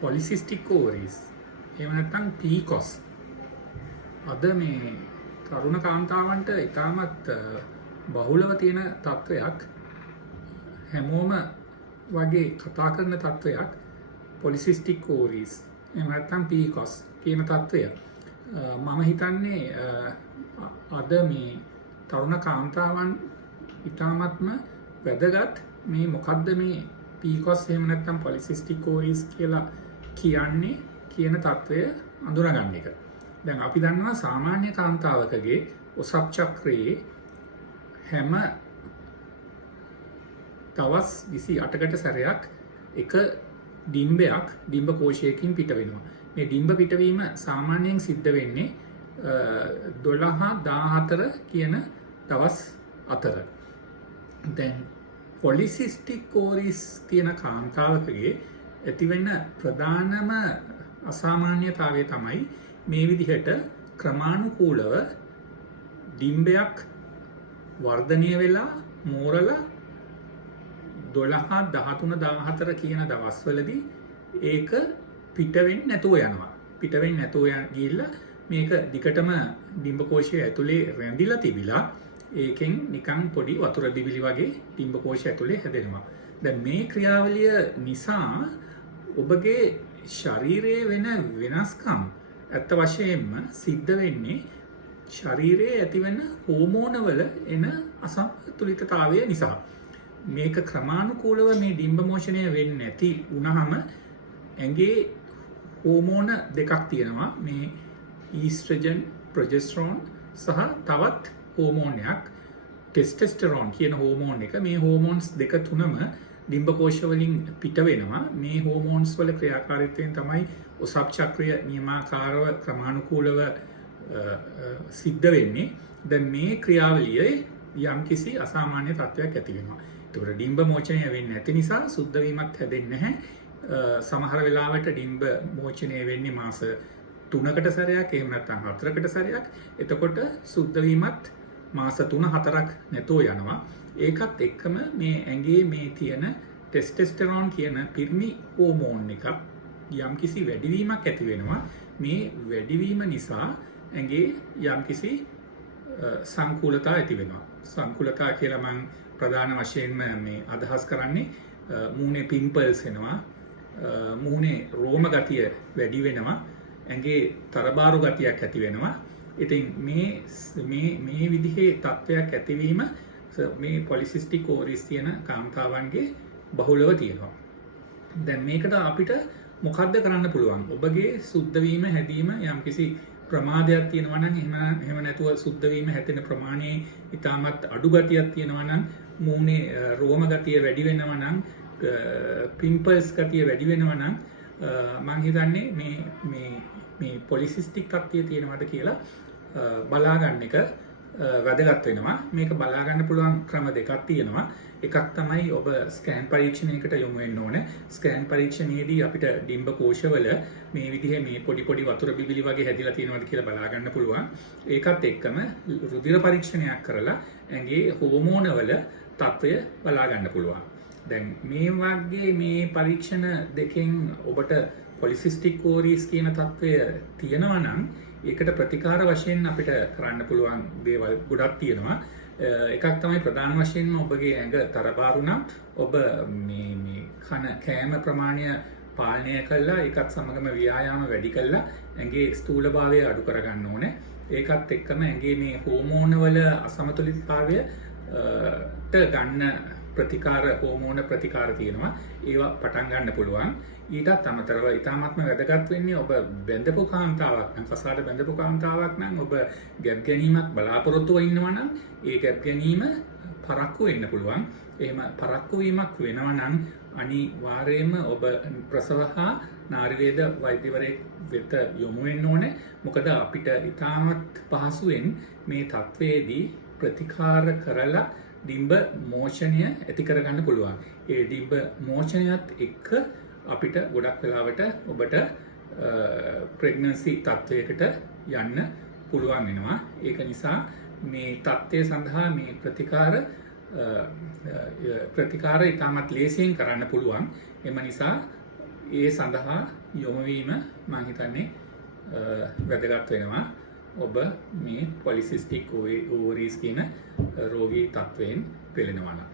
Polycystic ඕවරීස් එහෙම නැත්නම් PCOS අද මේ තරුණ කාන්තාවන්ට ඉතාමත් බහුලව තියෙන තත්වයක් හැමෝම වගේ කතා කරන තත්වයක් පොලිසිස්ටික් ඕවරීස් එහෙම නැත්නම් PCOS කියන තත්වය. මම හිතන්නේ අද මේ තරුණ කාන්තාවන් ඉතාමත්ම වැදගත් මේ මොකද්ද මේ PCOS එහෙම නැත්නම් පොලිසිස්ටික් ඕවරීස් කියලා කියන්නේ කියන තත්වය අඳුනගන්න එක. දැන් අපි දන්නවා සාමාන්‍ය කාන්තාවකගේ ඔසප් චක්‍රයේ හැම දවස් 28කට සැරයක් එක ඩිම්බයක් ඩිම්බ කෝෂයකින් පිට වෙනවා. මේ ඩිම්බ පිටවීම සාමාන්‍යයෙන් සිද්ධ වෙන්නේ 12-14 කියන දවස් අතර. දැන් පොලිසිස්ටික් ඕවරීස් තියෙන කාන්තාවකගේ ඇතිවෙන ප්‍රධානම අසාමාන්‍යතාවය තමයි මේ විදිහට ක්‍රමානුකූලව ඩිම්බයක් වර්ධනය වෙලා මෝරලා 12, 13, 14 කියන දවස්වලදී ඒක පිට වෙන්නේ නැතුව යනවා. පිට වෙන්නේ නැතුව ගිහිල්ලා මේක දිගටම ඩිම්බ කෝෂය ඇතුලේ රැඳිලා තිබිලා ඒකෙන් නිකන් පොඩි වතුර බිබිලි වගේ ඩිම්බ කෝෂය ඇතුලේ හැදෙනවා. දැන් මේ ක්‍රියාවලිය නිසා ඔබගේ ශරීරයේ වෙන වෙනස්කම් ඇත්ත වශයෙන්ම සිද්ධ වෙන්නේ ශරීරයේ ඇතිවෙන හෝමෝනවල එන අසමතුලිතතාවය නිසා. මේක ක්‍රමානුකූලව මේ ඩිම්බ මෝෂණය වෙන්නේ නැති වුණාම ඇඟේ හෝමෝන දෙකක් තියෙනවා. මේ ඊස්ට්‍රජන්, ප්‍රොජෙස්ටරෝන් සහ තවත් හෝමෝනයක් ටෙස්ටෙස්ටරෝන් කියන හෝමෝන් එක. මේ හෝමෝන්ස් දෙක තුනම ඩිම්බ කෝෂ වලින් පිට වෙනවා. මේ හෝමෝන්ස් වල ක්‍රියාකාරීත්වයෙන් තමයි ඔසප් චක්‍රය නියමාකාරව ක්‍රමානුකූලව සිද්ධ වෙන්නේ. දැන් මේ ක්‍රියාවලියේ යම්කිසි අසාමාන්‍ය තත්ත්වයක් ඇති වෙනවා. ඒතකොට ඩිම්බ මෝචනය වෙන්නේ නැති නිසා සුද්ධ වීමක් හැදෙන්නේ නැහැ. සමහර වෙලාවට ඩිම්බ මෝචනය වෙන්නේ මාස 3කට සැරයක්, එහෙම නැත්නම් 4කට සැරයක්. එතකොට සුද්ධ වීමත් මාස 3-4ක් නැතෝ යනවා. ඒකත් එක්කම මේ ඇඟේ මේ තියෙන ටෙස්ටෙස්ටරෝන් කියන පිරිමි හෝමෝන් එකක් යම්කිසි වැඩිවීමක් ඇති වෙනවා. මේ වැඩිවීම නිසා ඇඟේ යම්කිසි සංකූලතා ඇති වෙනවා. සංකූලතා කියලා මම ප්‍රධාන වශයෙන්ම මේ අදහස් කරන්නේ මූණේ පිම්පල්ස් එනවා, මූණේ රෝම ගතිය වැඩි වෙනවා, ඇඟේ තරබාරු ගතියක් ඇති වෙනවා. ඉතින් මේ විදිහේ තත්ත්වයක් ඇතිවීම මේ පොලිසිස්ටික් ඕවරීස් තියෙන කාන්තාවන්ගේ බහුලව තියෙනවා. දැන් මේකට අපිට මොකද්ද කරන්න පුළුවන්? ඔබගේ සුද්ධ වීම හැදීම යම්කිසි ප්‍රමාදයක් තියෙනවා නම් එහෙම නැතුව සුද්ධ වීම හැදෙන ප්‍රමාණය ඉතාමත් අඩු ගතියක් තියෙනවා නම්, මූණේ රෝම ගතිය වැඩි වෙනවා නම්, පිම්පල්ස් ගතිය වැඩි වෙනවා නම් මම හිතන්නේ මේ පොලිසිස්ටික් තත්ත්වය තියෙනවද කියලා බලා ගන්න එක වැදගත් වෙනවා. මේක බලා ගන්න පුළුවන් ක්‍රම දෙකක් තියෙනවා. එකක් තමයි ඔබ ස්කෑන් පරීක්ෂණයකට යොමු වෙන්න ඕනේ. ස්කෑන් පරීක්ෂණයේදී අපිට ඩිම්බ කෝෂවල මේ විදිහේ මේ පොඩි වතුර බිබිලි වගේ හැදිලා තියෙනවද කියලා බලා ගන්න පුළුවන්. ඒකත් එක්කම රුධිර පරීක්ෂණයක් කරලා ඇඟේ හෝමෝනවල තත්ත්වය බලා ගන්න පුළුවන්. දැන් මේ වගේ මේ පරීක්ෂණ දෙකෙන් ඔබට පොලිසිස්ටික් ඕවරීස් කියන තත්ත්වය තියෙනවා නම් ඒකට ප්‍රතිකාර වශයෙන් අපිට කරන්න පුළුවන් දේවල් ගොඩක් තියෙනවා. එකක් තමයි ප්‍රධාන වශයෙන්ම ඔබගේ ඇඟ තරබාරු නම් ඔබ මේ කන කෑම ප්‍රමාණය පාලනය කළා, ඒකත් සමගම ව්‍යායාම වැඩි කළා ඇඟේ ස්ථූලභාවය අඩු කරගන්න ඕනේ. ඒකත් එක්කම ඇඟේ මේ හෝමෝනවල අසමතුලිතතාවයට ගන්න ප්‍රතිකාර හෝමෝන ප්‍රතිකාර තියෙනවා. ඒවා පටන් ගන්න පුළුවන්. ඊටත් අමතරව ඉතාමත්ම වැදගත් වෙන්නේ ඔබ බැඳපු කාන්තාවක් නම්, කසාද බැඳපු කාන්තාවක් නම් ඔබ ගැබ් ගැනීමක් බලාපොරොත්තුව ඉන්නවා නම් ඒ ගැබ් ගැනීම පරක්කු වෙන්න පුළුවන්. එහෙම පරක්කු වීමක් වෙනවා නම් අනිවාර්යයෙන්ම ඔබ ප්‍රසව හා නාරිවේද වෛද්‍යවරයෙක් වෙත යොමු වෙන්න ඕනේ. මොකද අපිට ඉතාමත් පහසුවෙන් මේ තත්ත්වයේදී ප්‍රතිකාර කරලා ඩිම්බ මෝචනය ඇති කරගන්න පුළුවන්. ඒ ඩිම්බ මෝචනයත් එක්ක අපිට ගොඩක් වෙලාවට ඔබට ප්‍රෙග්නන්සි තත්ත්වයකට යන්න පුළුවන් වෙනවා. ඒක නිසා මේ තත්ත්වය සඳහා මේ ප්‍රතිකාර ඉතාමත් ලේසියෙන් කරන්න පුළුවන්. එම නිසා ඒ සඳහා යොමුවීම මම හිතන්නේ වැදගත් වෙනවා. ඔබ මේ පොලිසිස්ටික් ඕවරීස් කියන රෝගී තත්වයෙන් පෙළෙනවා නම්.